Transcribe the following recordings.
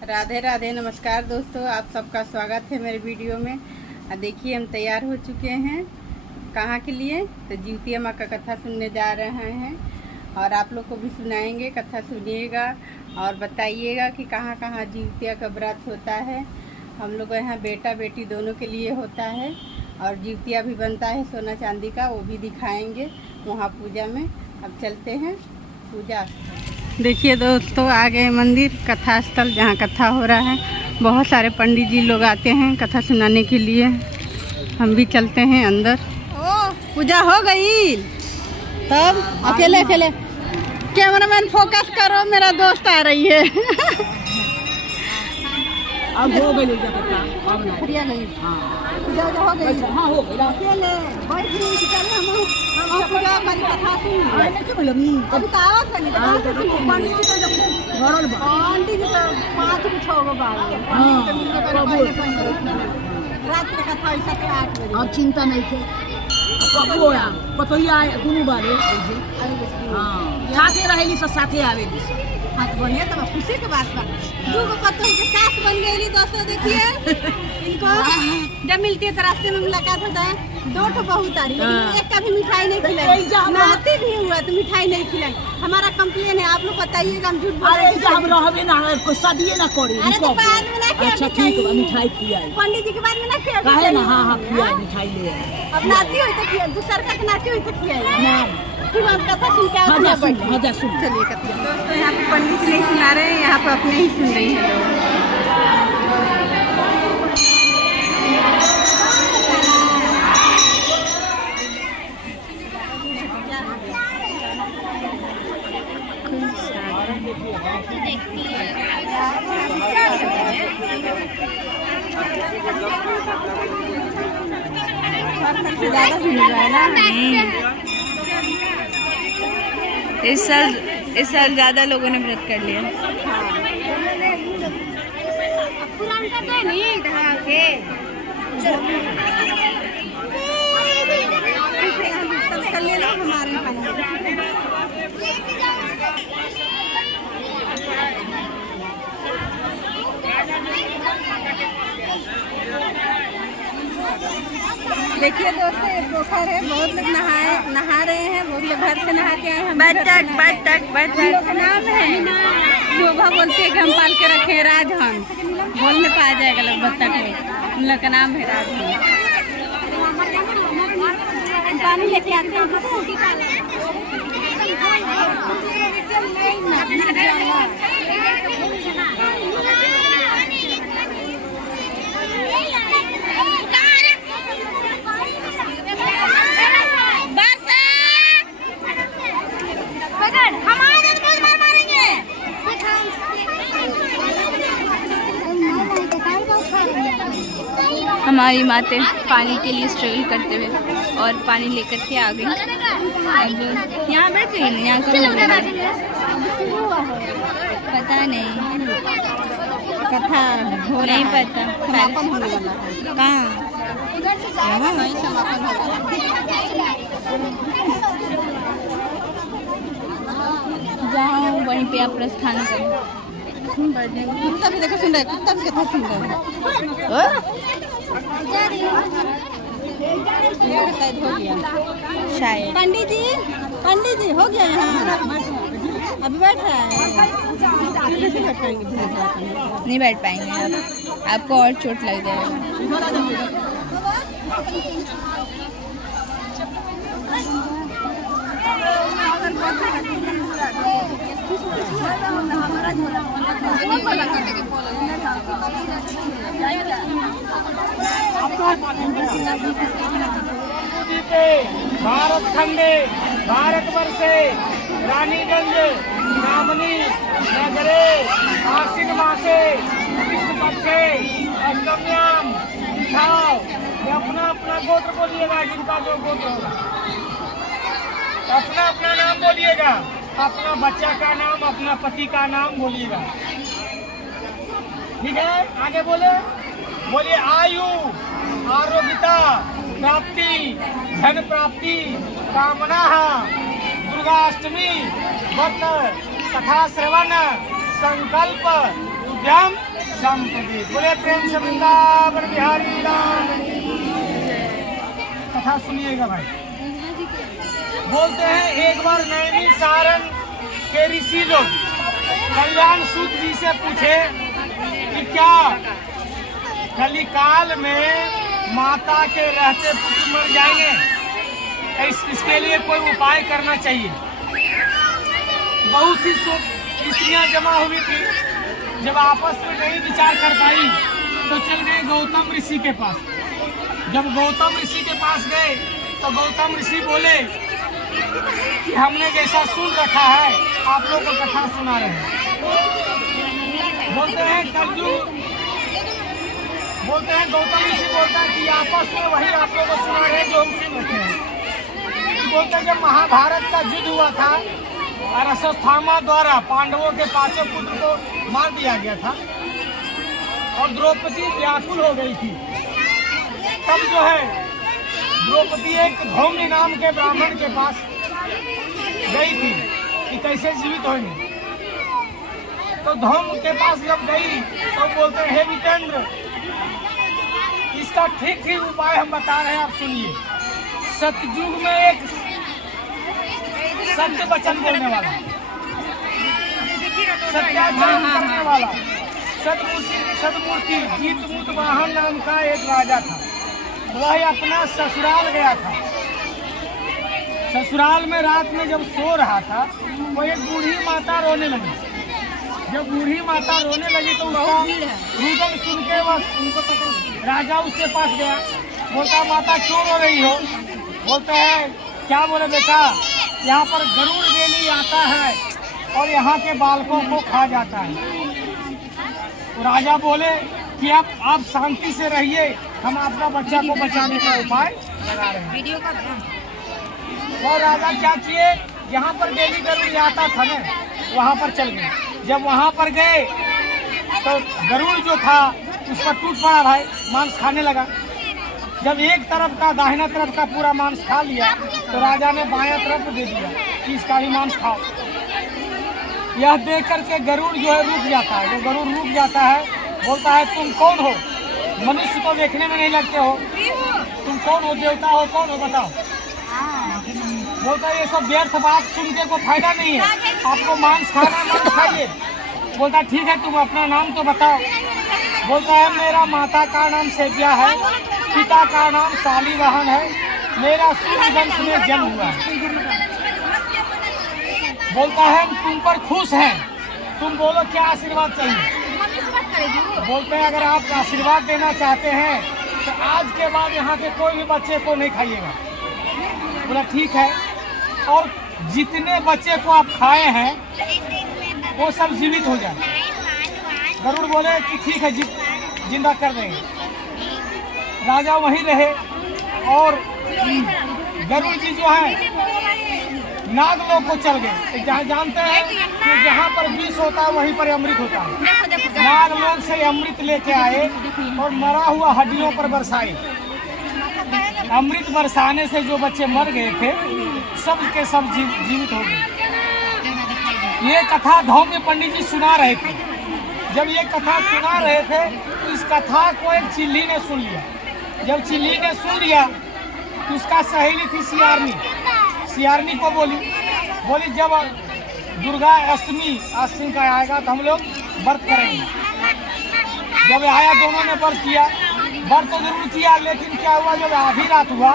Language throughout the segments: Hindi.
राधे राधे। नमस्कार दोस्तों, आप सबका स्वागत है मेरे वीडियो में। देखिए हम तैयार हो चुके हैं। कहाँ के लिए? तो जिउतिया माँ का कथा सुनने जा रहे हैं और आप लोग को भी सुनाएंगे। कथा सुनिएगा और बताइएगा कि कहाँ कहाँ जिउतिया का व्रत होता है। हम लोग यहाँ बेटा बेटी दोनों के लिए होता है और जिउतिया भी बनता है सोना चांदी का, वो भी दिखाएंगे वहाँ पूजा में। अब चलते हैं पूजा। देखिए दोस्तों, आ गए मंदिर कथा स्थल जहाँ कथा हो रहा है। बहुत सारे पंडित जी लोग आते हैं कथा सुनाने के लिए। हम भी चलते हैं अंदर। पूजा हो गई तब अकेले अकेले कैमरामैन फोकस करो, मेरा दोस्त आ रही है। अब हो गई कथा, अब नहीं पूजा गई। पूजा हो गई। हाँ हो गई। अकेले बैठ गई कि चले हम पूजा वाली कथा सुन। नहीं के बोलम नी अभी तो आवत नहीं तो पंडित जी तो घरल बा पंडित जी तो 5-6 गो बार रात के कथा 7-8 बजे। अब चिंता नहीं थे। पप्पो आ पतोहिया दुनू बारे हां साथे रहेली सब साथे आवेली। हाथ बनिए तो खुशी के बात बा। 2 गो पत्तों के साथ बन गई दोस्तों। देखिए इनको जब मिलती है तो रास्ते में मुलाकात होता है। 2 ठो बहुत आ रही है, एक का भी मिठाई नहीं खिलाई। नाती भी हुआ तो मिठाई नहीं खिलाई। हमारा कंप्लेन है, आप लोग बताइएगा हम झूठ बोल रहे हैं। हम रहबे ना को शादी ना करी। अरे तो बाद में ना खिया। अच्छा ठीक है, मिठाई खियाई पंडित जी के बाद में ना खिया। काहे ना? हां हां खियाई मिठाई ले आई। अब नाती हुई तो खिया, दूसर का नाती हुई तो खियाई ना। फिर आप कथा सुन के हाँ जा सुन। चलिए कथा। दोस्तों यहाँ पे पंडित नहीं सुना रहे हैं, यहाँ पे अपने ही सुन रही है लोग। ज़्यादा भीड़ है ना। इस साल ज़्यादा लोगों ने व्रत कर लिया। देखिए दोस्तों, ये पोखर है। बहुत लोग नहा रहे हैं। बहुत लोग घर से नहा के आए हैं। बतख का नाम है शोभा, बोलते हैं कि हम पाल के रखे हैं राजहंस। बोलने पा जाएगा लोग बतख में। उन लोग का नाम है राजहंस। पानी लेके आते हैं। हमारी मातें पानी के लिए स्ट्रगल करते हुए और पानी लेकर के आ गई। अब यहाँ बैठ गई ना, यहाँ पता नहीं, कथा हो नहीं पता कहाँ जहाँ वहीं पे आप प्रस्थान करें। कुत्ता भी देखो सुन रहा है। कुत्ता भी कथा सुन रहा है। शायद हो गया। शायद पंडित जी हो गया यहाँ। अभी बैठ रहा है। नहीं बैठ पाएंगे आप, आपको और चोट लग जाएगा। भारत खंडे भारतवर्षे रानीगंज नामनी नगरे आश्विन मासे कृष्णपक्षे अष्टम्याम दिखाओ। ये अपना अपना गोत्र बोलिएगा। जिनका जो गोत्र होगा अपना अपना नाम बोलिएगा। अपना बच्चा का नाम, अपना पति का नाम बोलिएगा। ठीक है, आगे बोलिए आयु, आरोग्यता, प्राप्ति, धन प्राप्ति, कामना, दुर्गाष्टमी, व्रत, कथा श्रवण, संकल्प, उद्यम संपदे। बोले प्रेम से वृंदावन बिहारी राम। कथा सुनिएगा भाई। बोलते हैं एक बार नैनी सारण के ऋषि लोग कल्याण सूत जी से पूछे कि क्या कलिकाल में माता के रहते पुत्र मर जाएंगे, इसके लिए कोई उपाय करना चाहिए। बहुत सी स्त्रियां जमा हुई थी। जब आपस में नहीं विचार कर पाई तो चल गए गौतम ऋषि के पास। जब गौतम ऋषि के पास गए तो गौतम ऋषि बोले कि हमने जैसा सुन रखा है आप लोग को कथा सुना रहे हैं। बोलते हैं कलयुग, बोलते हैं गौतम ऋषि बोलता है कि आपस में वही आप लोग को सुना रहे हैं जो हम सुन रखे हैं। बोलते हैं जब महाभारत का युद्ध हुआ था और अश्वत्थामा द्वारा पांडवों के 5 पुत्र को मार दिया गया था और द्रौपदी व्याकुल हो गई थी, तब जो है द्रौपदी एक धौम्य नाम के ब्राह्मण के पास गई थी कि कैसे जीवित होंगे। तो धौम्य के पास जब गई तो बोलते हैं हे वितेंद्र, इसका ठीक ठीक उपाय हम बता रहे हैं, आप सुनिए। सतयुग में एक सत्य वचन बोलने वाला, सत्याचरण करने वाला, सदमूर्ति जीतमूत वाहन नाम का एक राजा था। वह अपना ससुराल गया था। ससुराल में रात में जब सो रहा था वो एक बूढ़ी माता रोने लगी। जब बूढ़ी माता रोने लगी तो उसका रुदन सुन के वह राजा उसके पास गया। बोलता माता क्यों रो रही हो? बोलते हैं क्या बोले बेटा, यहाँ पर गरुड़ डेली आता है और यहाँ के बालकों को खा जाता है। तो राजा बोले कि आप शांति से रहिए, हम आपका बच्चा को बचाने का उपाय लगा रहे हैं। और राजा क्या किए, यहाँ पर डेली गरुड़ आता था ना, वहाँ पर चल गए। जब वहाँ पर गए तो गरुड़ जो था उस पर टूट पड़ा भाई, मांस खाने लगा। जब एक तरफ का दाहिना तरफ का पूरा मांस खा लिया तो राजा ने बायां तरफ दे दिया कि इसका ही मांस खाओ। यह देख करके गरुड़ जो है रुक जाता है। जब गरुड़ रुक जाता है बोलता है तुम कौन हो? मनुष्य तो देखने में नहीं लगते हो, तुम कौन हो? देवता हो? कौन हो बताओ? बोलता है ये सब व्यर्थ बात सुन के कोई फायदा नहीं है, आपको मांस खाना, मांस खाइए। बोलता ठीक है तुम अपना नाम तो बताओ। बोलता है मेरा माता का नाम सेव्या है, पिता का नाम शालिवाहन है, मेरा सूर्य वंश में जन्म हुआ है। बोलता है हम तुम पर खुश हैं, तुम बोलो क्या आशीर्वाद चाहिए? बोलते हैं अगर आप आशीर्वाद देना चाहते हैं तो आज के बाद यहाँ के कोई भी बच्चे को नहीं खाइएगा। बोला ठीक है, और जितने बच्चे को आप खाए हैं वो सब जीवित हो जाए। गरुड़ बोले कि ठीक है जिंदा कर देंगे। राजा वहीं रहे और गरुड़ जी जो है नागलोक को चल गए। जहाँ जानते हैं कि जहाँ पर विष होता है वहीं पर अमृत होता है। नागलोक से अमृत लेके आए और मरा हुआ हड्डियों पर बरसाए। अमृत बरसाने से जो बच्चे मर गए थे सब के सब जीवित हो गए। ये कथा धौम्य पंडित जी सुना रहे थे। जब ये कथा सुना रहे थे तो इस कथा को एक चिल्ली ने सुन लिया। जब चिल्ली ने सुन लिया तो उसका सहेली थी सियारनी। सियारनी को बोली जब दुर्गा अष्टमी आश्विन का आएगा तो हम लोग व्रत करेंगे। जब आया दोनों ने व्रत किया। व्रत तो जरूर किया, लेकिन क्या हुआ जब आधी रात हुआ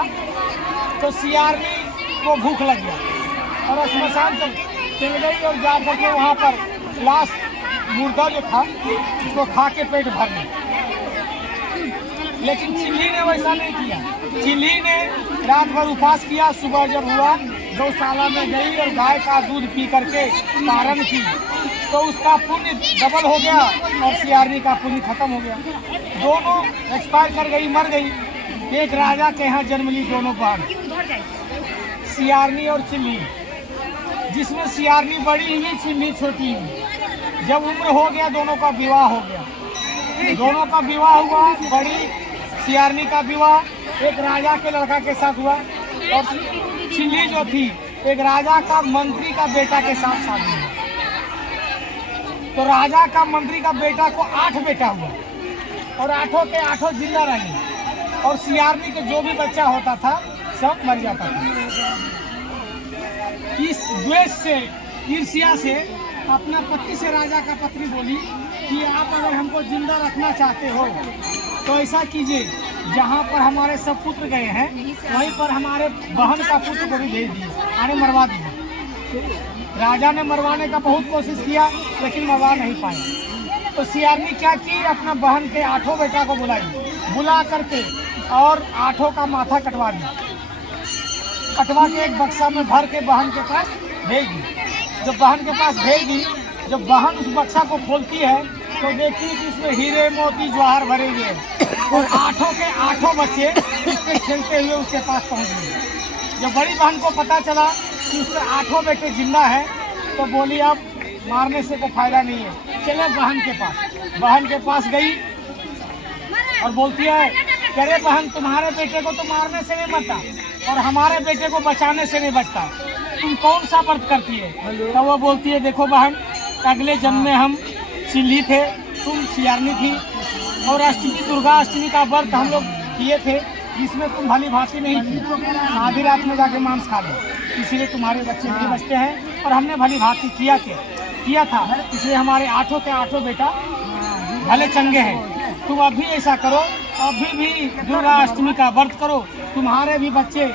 तो सियारनी को भूख लग गया और श्मशान चल गई और जा करके वहाँ पर लाश मुर्दा जो था उसको खा के पेट भर लिया। लेकिन चिल्ली ने वैसा नहीं किया। चिल्ली ने रात भर उपवास किया। सुबह जब हुआ गौशाला में गई और गाय का दूध पी करके पारण की तो उसका पुण्य डबल हो गया और सियारनी का पुण्य खत्म हो गया। दोनों एक्सपायर कर गई, मर गई। एक राजा के यहाँ जन्म ली दोनों बहन, सियारनी और चिल्ली, जिसमें सियारनी बड़ी हुई, चिल्ली छोटी हुई। जब उम्र हो गया दोनों का विवाह हो गया। दोनों का विवाह हुआ। बड़ी सियारनी का विवाह एक राजा के लड़का के साथ हुआ और चिल्ली जो थी एक राजा का मंत्री का बेटा के साथ शादी हुई। तो राजा का मंत्री का बेटा को 8 बेटा हुआ और 8 के 8 जिंदा रहे और सियारनी के जो भी बच्चा होता था सब मर जाता था। इस द्वेष से, ईर्ष्या से अपना पति से राजा का पत्नी बोली कि आप अगर हमको जिंदा रखना चाहते हो तो ऐसा कीजिए, जहाँ पर हमारे सब पुत्र गए हैं वहीं पर हमारे बहन का पुत्र को भी भेज दिए, आने मरवा दिए। राजा ने मरवाने का बहुत कोशिश किया लेकिन मरवा नहीं पाए। तो सियारनी क्या की, अपना बहन के 8 बेटा को बुला करके और 8 का माथा कटवा दिया। कटवा के एक बक्सा में भर के बहन के पास भेज दी। जब बहन के पास भेज दी, जब बहन उस बक्सा को खोलती है तो देखती कि इसमें हीरे मोती जवाहर भरे हुए हैं और 8 के 8 बच्चे उसके खेलते हुए उसके पास पहुंच गए। जब बड़ी बहन को पता चला कि उसके 8 बेटे जिंदा है तो बोली अब मारने से कोई फायदा नहीं है, चले बहन के पास। बहन के पास गई और बोलती है, अरे बहन तुम्हारे बेटे को तो मारने से नहीं मरता और हमारे बेटे को बचाने से नहीं बचता, तुम कौन सा व्रत करती है? तो वो बोलती है, देखो बहन, अगले जन्म में हम सिल्ली थे, तुम सियारनी थी और अष्टमी, दुर्गा अष्टमी का व्रत हम लोग किए थे जिसमें तुम भली भांति नहीं थी। आधी रात में जाके मांस खा लो, इसीलिए तुम्हारे बच्चे नहीं बचते हैं और हमने भली भांति किया था, इसलिए हमारे 8 के 8 बेटा भले चंगे हैं। तुम अभी ऐसा करो, अभी भी दुर्गा अष्टमी का व्रत करो, तुम्हारे भी बच्चे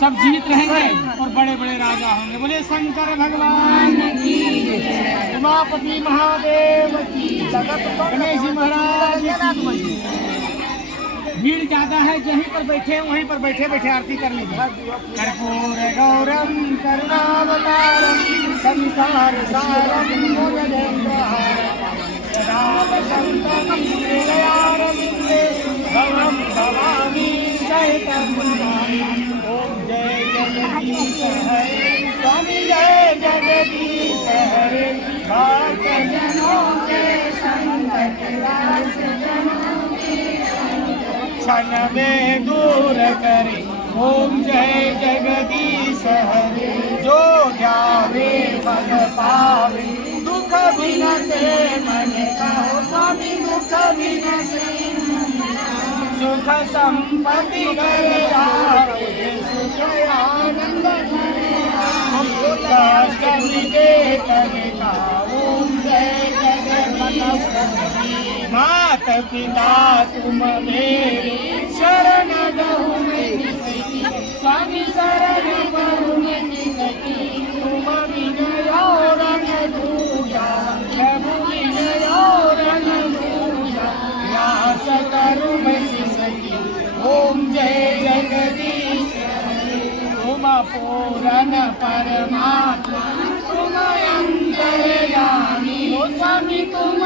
सब जीवित रहेंगे और बड़े बड़े राजा होंगे। बोले शंकर भगवान की, उमापति महादेव की, गणेश जी महाराज की। भीड़ ज्यादा है, जहीं पर बैठे वहीं पर बैठे बैठे आरती कर लीजिए। कर्पूर गौरम करुणावतारम संसार सारम सदा वसंतम हृदयारविंदे भवं भवानी सहितं ओम जय जगदीश हरे स्वामी जय जगदीश हरे भक्त जनों के संकट नाश क्षण में दूर करे ओम जय जगदीश हरे। जो जावे पद पावे दुख बिनसे मन का स्वामी, दुख बिनसे सुख संपत्ति सुख आनंद कष्ट मिटे कविता ओम जय जगदीश हरे। मात पिता तुम मेरे शरण गहु में स्वामी, शरण गहु में तुम विनय और दूजा, प्रभु विनय और दूजा, व्यास करु मैं सकी ओम जय जगदीश हरे। तुम पूरन परमात्मा तुम अंतर्यामी हो स्वामी, तुम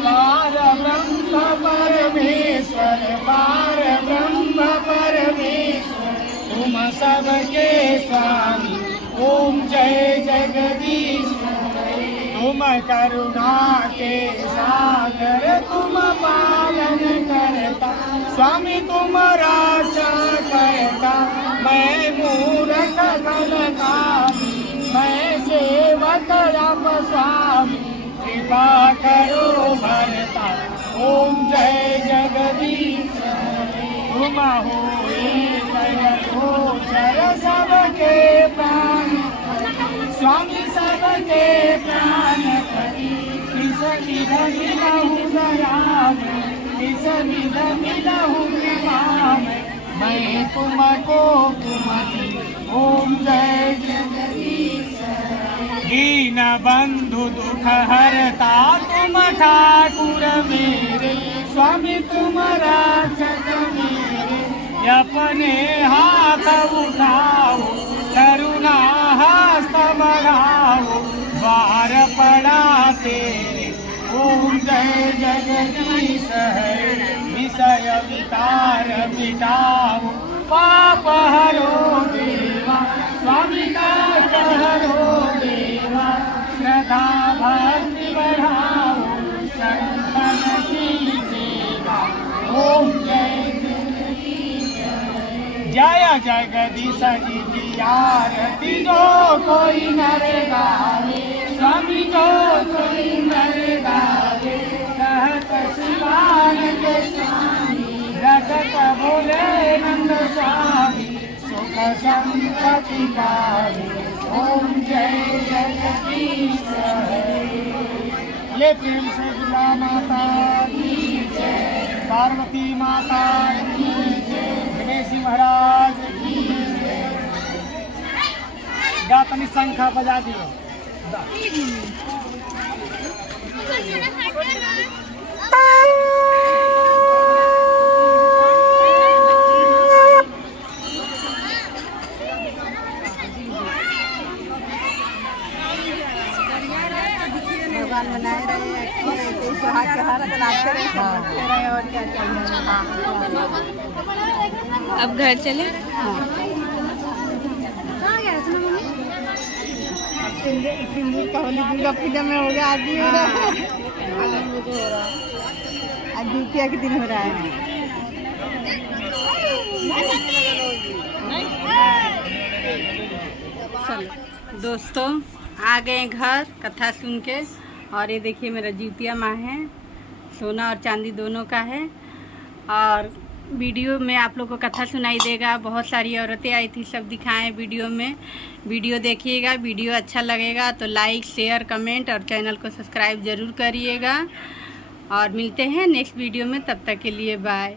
पार ब्रह्म परमेश्वर, पार ब्रह्म परमेश्वर तुम सबके स्वामी ओम जय जगदीश हरे। तुम करुणा के सागर तुम पालन करता स्वामी, तुम रक्षा करता। मैं मूर्ख कलकारी, मैं सेवक आप स्वामी, कृपा करो भरता ओम जय जगदीश हरे। तुम हो गोचर सबके प्राण स्वामी, सबके प्राण पति, किस विध मिलहु दया में, किस विध मिलहु कृपा में, मैं तुमको कुमति ओम जय जगदीश हरे। दीन बंधु दुख हरता तुम ठाकुर मेरे स्वामी, तुम रक्षक मेरे। अपने हाथ उठाओ करुणा हस्त बढ़ाओ, बार पड़ा तेरे ओम जय जगदीश हरे। विषय विकार मिटाओ पाप हरो देवा स्वामी, काट हरो देवा। श्रद्धा भक्ति बढ़ाओ संतन की सेवा ओम जय जय जगदीश जी की आरती जो कोई नर गावे। स्वामी जो सुंदर गावे कहत शिवानंद स्वामी रटत बोले नंद स्वामी सुख संपत्ति पावे ओम जय जगदीश हरे। ये प्रेम से दुर्गा माता की जय, पार्वती माता की जय, गणेश महाराज की जय। गातनी शंखा बजा दियो। भगवान बनाए रहे, ऐसे सुहाग के हार बनाते रहे, समझते रहे और क्या चाहिए। अब घर चले। सिंदूर का होली दुर्गा पूजा में हो गया, आज भी हो रहा है, आज द्वितीया के दिन हो रहा है। चलो दोस्तों, आ गए घर कथा सुन के। और ये देखिए मेरा जितिया माँ है, सोना और चांदी दोनों का है। और वीडियो में आप लोग को कथा सुनाई देगा, बहुत सारी औरतें आई थी, सब दिखाएं वीडियो में। वीडियो देखिएगा, वीडियो अच्छा लगेगा तो लाइक शेयर कमेंट और चैनल को सब्सक्राइब ज़रूर करिएगा। और मिलते हैं नेक्स्ट वीडियो में, तब तक के लिए बाय।